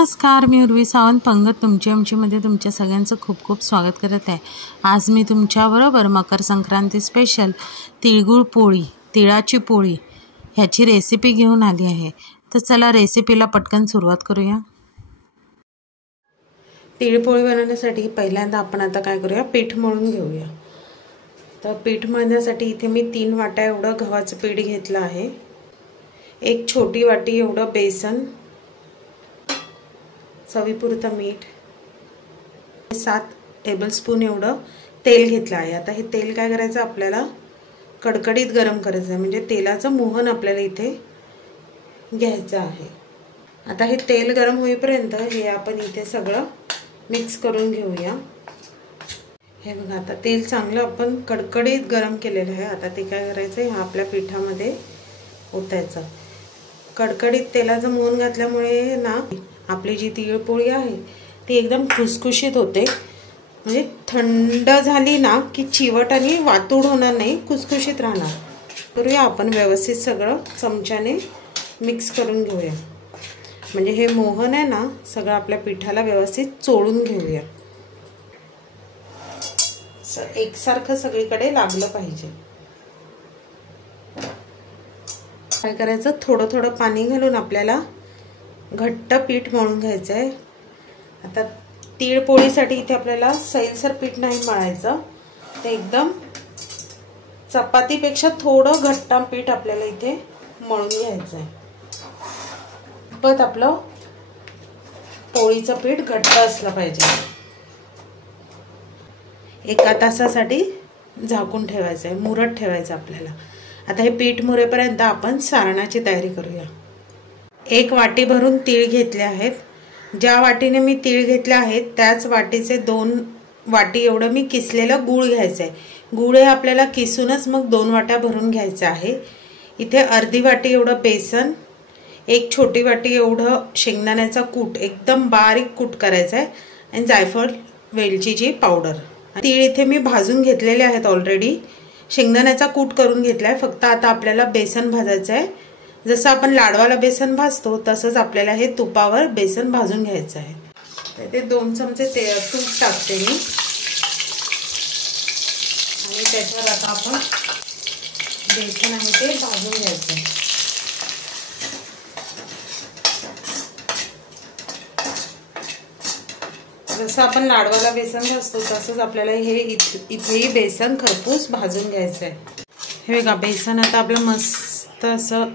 नमस्कार, मी उर्वी सावंत पंगत तुमची आमचीमध्ये तुमच्या सगळ्यांचं खूप खूप स्वागत करत आहे। आज मी तुमच्याबरोबर मकर संक्रांती स्पेशल तिळगुळ पोळी, तिळाची पोळी ह्याची रेसिपी घेऊन आली आहे। तर चला रेसिपीला पटकन सुरुवात करूया। तिळ पोळी बनवण्यासाठी पहिल्यांदा आपण आता काय करूया, पीठ मळून घेऊया। तर पीठ मळण्यासाठी इथे मी 3 वाट्या एवढं गव्हाचं पीठ घेतलं आहे। एक छोटी वाटी एवढं बेसन, चवीपुरतं मीठ, 7 टेबलस्पून एवढं तेल घेतलं आहे। आता हे तेल काय करायचं, आपल्याला कडकडीत गरम करायचं आहे, म्हणजे तेलाचं मोहन आपल्याला इथे घ्यायचं आहे। आता हे तेल गरम होईपर्यंत हे आपण इथे सगळं मिक्स करून घेऊया। हे बघा, आता तेल चांगलं आपण कडकडीत गरम केलेलं आहे। आता ते काय करायचं, हा आपल्या पिठामध्ये ओतायचं। कडकडीत तेलाचं मोहन घातल्यामुळे ना आपली जी तिळ पोळी आहे ती एकदम खुसखुशीत होते। म्हणजे थंड झाली ना की चिवट आणि वातूड होणार नाही, खुसखुशीत राहणार। करूया आपण व्यवस्थित सगळं चमच्याने मिक्स करून घेऊया, म्हणजे हे मोहन आहे ना सगळं आपल्या पिठाला व्यवस्थित चोळून घेऊया। एकसारखं सगळीकडे लागलं पाहिजे। काय करायचं, थोडं थोडं पाणी घालून आपल्याला घट्ट पीठ मळून घ्यायचं आहे। आता तीळ पोळीसाठी इथे आपल्याला सैलसर पीठ नाही मळायचं, ते एकदम चपातीपेक्षा थोडं घट्ट पीठ आपल्याला इथे मळून घ्यायचं आहे। पण आपलं पोळीचं पीठ घट्ट असलं पाहिजे। एका तासासाठी झाकून ठेवायचं आहे, मुरत ठेवायचं आपल्याला। आता हे पीठ मुरेपर्यंत आपण सारणाची तयारी करूया। 1 वाटी भरून तीळ घेतले आहेत। ज्या वाटीने मी तीळ घेतले आहेत त्याच वाटीचे 2 वाटी एवढं मी किसलेलं गूळ घ्यायचं आहे। गूळ हे आपल्याला किसूनच मग 2 वाट्या भरून घ्यायचं आहे। इथे अर्धी वाटी एवढं बेसन, 1 छोटी वाटी एवढं शेंगदाण्याचा कूट, एकदम बारीक कूट करायचा आहे, आणि जायफळ वेलचीची पावडर। तीळ इथे मी भाजून घेतलेले आहेत ऑलरेडी, शेंगदाण्याचा कूट करून घेतलाय। फक्त आता आपल्याला बेसन भाजायचं आहे। जसं आपण लाडवाला बेसन भाजतो तसंच आपल्याला हे तुपावर बेसन भाजून घ्यायचं आहे। ते 2 चमचे तूप टाकते मी, आणि त्याच्यावर आता आपण बेसन आहे ते भाजून घ्यायचं आहे। जसं आपण लाडवाला बेसन भाजतो तसंच आपल्याला हे इथेही बेसन खरपूस भाजून घ्यायचं आहे। हे बघा, बेसन आता आपलं मस्त असं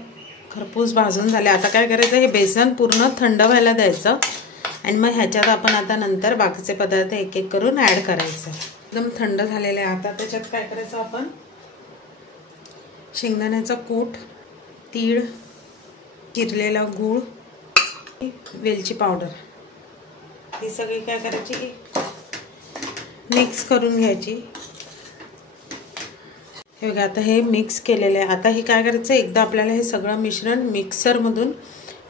खरपूस भाजून झाले। आता काय करायचं, हे बेसन पूर्ण थंड व्हायला द्यायचं, आणि मग ह्याच्यात आपण आता नंतर बाकीचे पदार्थ एक एक करून ॲड करायचं। एकदम थंड झालेले आहे। आता त्याच्यात काय करायचं, आपण शेंगदाण्याचा कूट, तीळ, चिरलेला गूळ, वेलची पावडर, ही सगळी काय करायची, मिक्स करून घ्यायची। हे बघा, आता हे मिक्स केलेलं आहे। आता हे काय करायचं, एकदा आपल्याला हे सगळं मिश्रण मिक्सरमधून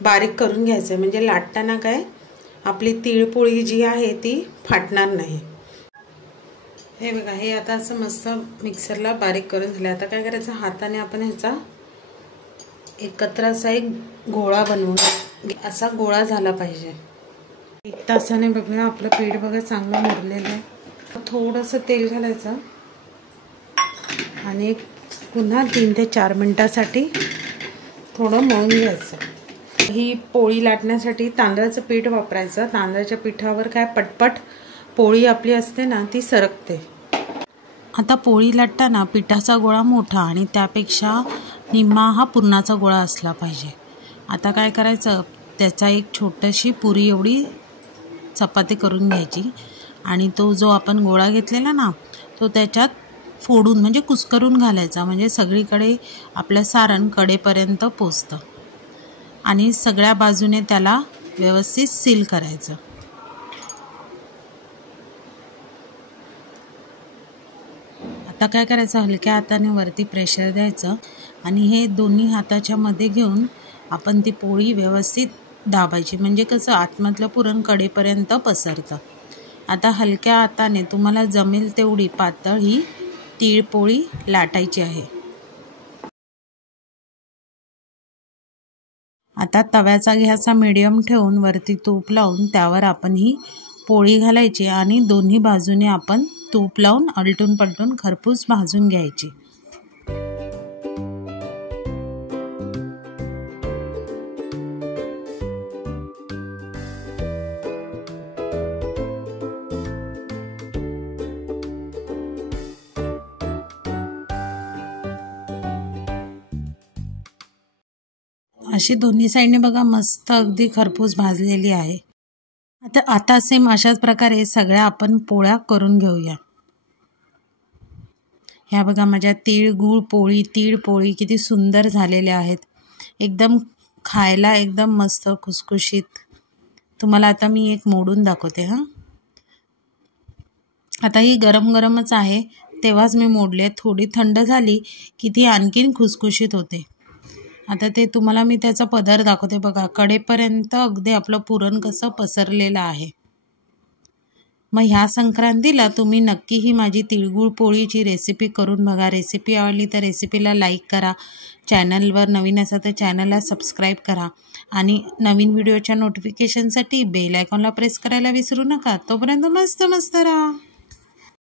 बारीक करून घ्यायचं आहे, म्हणजे लाटताना काय आपली तिळपोळी जी आहे ती फाटणार नाही। हे बघा, हे आता असं मस्त मिक्सरला बारीक करून झालं। आता काय करायचं, हाताने आपण ह्याचा एकत्र असा एक गोळा बनवून, असा गोळा झाला पाहिजे। 1 तासाने बघूया आपलं पीठ बघा चांगलं मुरलेलं आहे। थोडंसं तेल घालायचं आणि पुन्हा 3 ते 4 मिनिटासाठी थोडं मळून घ्यायचं। ही पोळी लाटण्यासाठी तांदळाचं पीठ वापरायचं। तांदळाच्या पिठावर काय पटपट पोळी आपली असते ना ती सरकते। आता पोळी लाटताना पिठाचा गोळा मोठा आणि त्यापेक्षा निम्मा हा पुरणाचा गोळा असला पाहिजे। आता काय करायचं, त्याचा एक छोटीशी पुरी एवढी चपाती करून घ्यायची, आणि तो जो आपण गोळा घेतलेला ना तो त्याच्यात फोडून म्हणजे कुस्करून घालायचा, म्हणजे सगळीकडे आपलं सारण कडेपर्यंत पोचतं, आणि सगळ्या बाजूने त्याला व्यवस्थित सील करायचं। आता काय करायचं, हलक्या हाताने वरती प्रेशर द्यायचं, आणि हे दोन्ही हाताच्या मध्ये घेऊन आपण ती पोळी व्यवस्थित दाबायची, म्हणजे कसं आतमधलं पुरण कडेपर्यंत पसरतं। आता हलक्या हाताने तुम्हाला जमेल तेवढी पातळ ही तीळ पोळी लाटायची आहे। आता तव्याचा गॅस मीडियम ठेवून वरती तूप लावून त्यावर आपण ही पोळी घालायची आणि दोन्ही बाजूने आपण तूप लावून आलटून पलटून खरपूस भाजून घ्यायची। अशी दोन्ही साइडने बघा मस्त अगदी खरपूस भाजलेली आहे। आता सेम अशाच प्रकारे सगळ्या आपण पोळ्या करून घेऊया। ह्या बघा माझ्या तीळ पोळी किती सुंदर झालेल्या आहेत, एकदम खायला एकदम मस्त खुसखुशीत। तुम्हाला आता मी एक मोडून दाखवते हा। आता ही गरम गरमच आहे तेव्हाच मी मोडले, थोडी थंड झाली की ती आणखीन खुसखुशीत होते। आता ते तुम्हाला मी त्याचा पदर दाखवते बघा, कडेपर्यंत अगदी आपलं पुरण कसं पसरलेलं आहे। मग ह्या संक्रांतीला तुम्ही नक्की ही माझी तिळगुळ पोळीची रेसिपी करून बघा। रेसिपी आवडली तर रेसिपीला लाईक करा, चॅनलवर नवीन असाल तर चॅनलला सबस्क्राईब करा आणि नवीन व्हिडिओच्या नोटिफिकेशनसाठी बेल आयकॉनला प्रेस करायला विसरू नका। तोपर्यंत मस्त मस्त राहा।